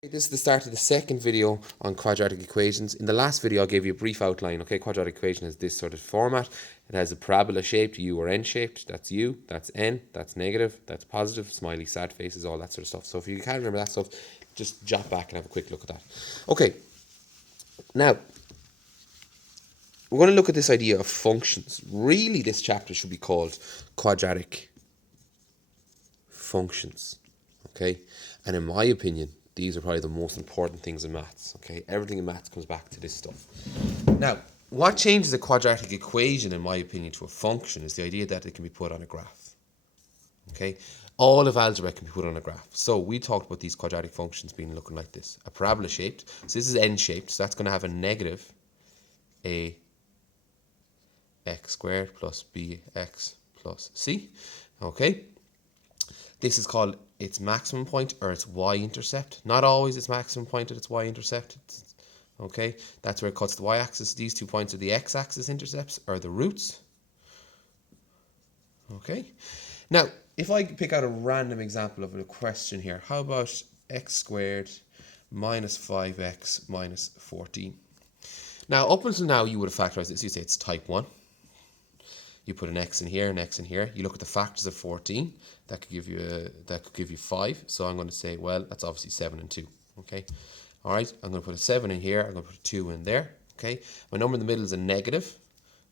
This is the start of the second video on quadratic equations. In the last video I gave you a brief outline. Okay, quadratic equation is this sort of format. It has a parabola shaped, U or N shaped. That's U, that's N, that's negative, that's positive, smiley, sad faces, all that sort of stuff. So if you can't remember that stuff, just jot back and have a quick look at that. Okay, now we're going to look at this idea of functions. Really, this chapter should be called quadratic functions. Okay, and in my opinion, these are probably the most important things in maths. Okay, everything in maths comes back to this stuff. Now, what changes a quadratic equation, in my opinion, to a function is the idea that it can be put on a graph. Okay, all of algebra can be put on a graph. So we talked about these quadratic functions being looking like this: a parabola shaped. So this is n shaped. So that's going to have a negative a x squared plus bx plus c. Okay. This is called its maximum point or its y-intercept. Not always its maximum point at its y-intercept. Okay, that's where it cuts the y-axis. These 2 points are the x-axis intercepts, or the roots. Okay, now if I pick out a random example of a question here, how about x squared minus 5x minus 14? Now, up until now, you would have factorized this. You say it's type 1. You put an x in here, an x in here. You look at the factors of 14. That could give you 5. So I'm going to say, well, that's obviously 7 and 2. Okay. All right. I'm going to put a 7 in here. I'm going to put a 2 in there. Okay. My number in the middle is a negative.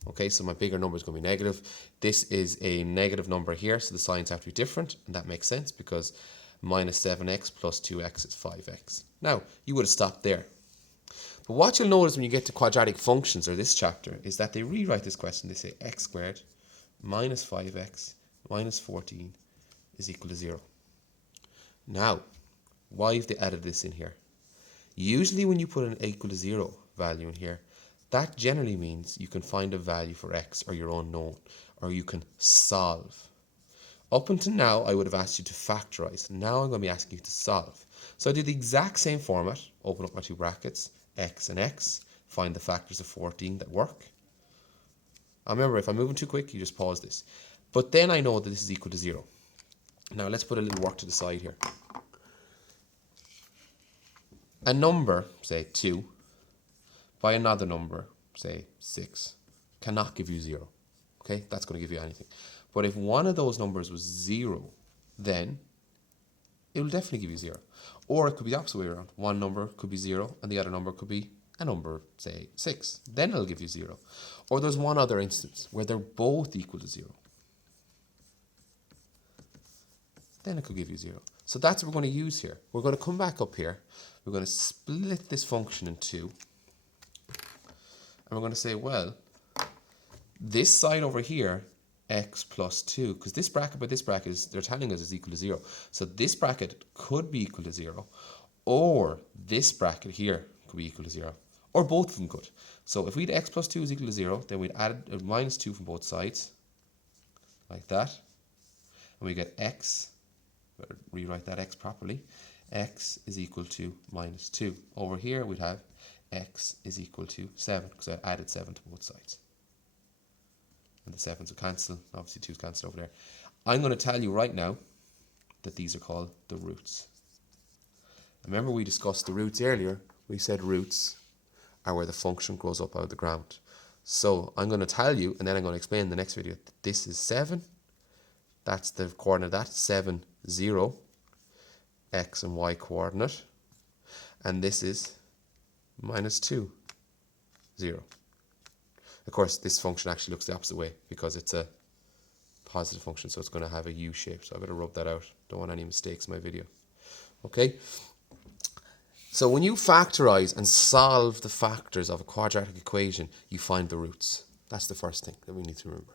Okay. So my bigger number is going to be negative. This is a negative number here. So the signs have to be different. And that makes sense because minus 7x plus 2x is 5x. Now, you would have stopped there. But what you'll notice when you get to quadratic functions, or this chapter, is that they rewrite this question. They say x squared minus 5x minus 14 is equal to 0. Now, why have they added this in here? Usually when you put an equal to 0 value in here, that generally means you can find a value for x, or your unknown, or you can solve. Up until now, I would have asked you to factorize. Now I'm going to be asking you to solve. So I did the exact same format. Open up my 2 brackets. X and x, find the factors of 14 that work. Remember, if I'm moving too quick, you just pause this. But then I know that this is equal to 0. Now let's put a little work to the side here. A number, say 2, by another number, say 6, cannot give you 0. Okay, that's going to give you anything. But if one of those numbers was 0, then it will definitely give you 0. Or it could be the opposite way around. One number could be 0 and the other number could be a number, say 6. Then it'll give you 0. Or there's one other instance where they're both equal to 0. Then it could give you 0. So that's what we're going to use here. We're going to come back up here. We're going to split this function in 2. And we're going to say, well, this side over here, x plus 2, because this bracket by this bracket is, they're telling us is equal to 0. So this bracket could be equal to 0, or this bracket here could be equal to 0, or both of them could. So if we had x plus 2 is equal to 0, then we'd add a minus 2 from both sides, like that. And we get x, better rewrite that x properly, x is equal to minus 2. Over here we'd have x is equal to 7, because I added 7 to both sides. And the 7s will cancel. Obviously 2's cancel over there. I'm going to tell you right now that these are called the roots. Remember we discussed the roots earlier. We said roots are where the function grows up out of the ground. So I'm going to tell you, and then I'm going to explain in the next video, that this is 7. That's the coordinate of that. 7, 0. X and Y coordinate. And this is minus 2, 0. Of course, this function actually looks the opposite way because it's a positive function, so it's going to have a U shape. So I better rub that out. Don't want any mistakes in my video. Okay? So when you factorize and solve the factors of a quadratic equation, you find the roots. That's the first thing that we need to remember.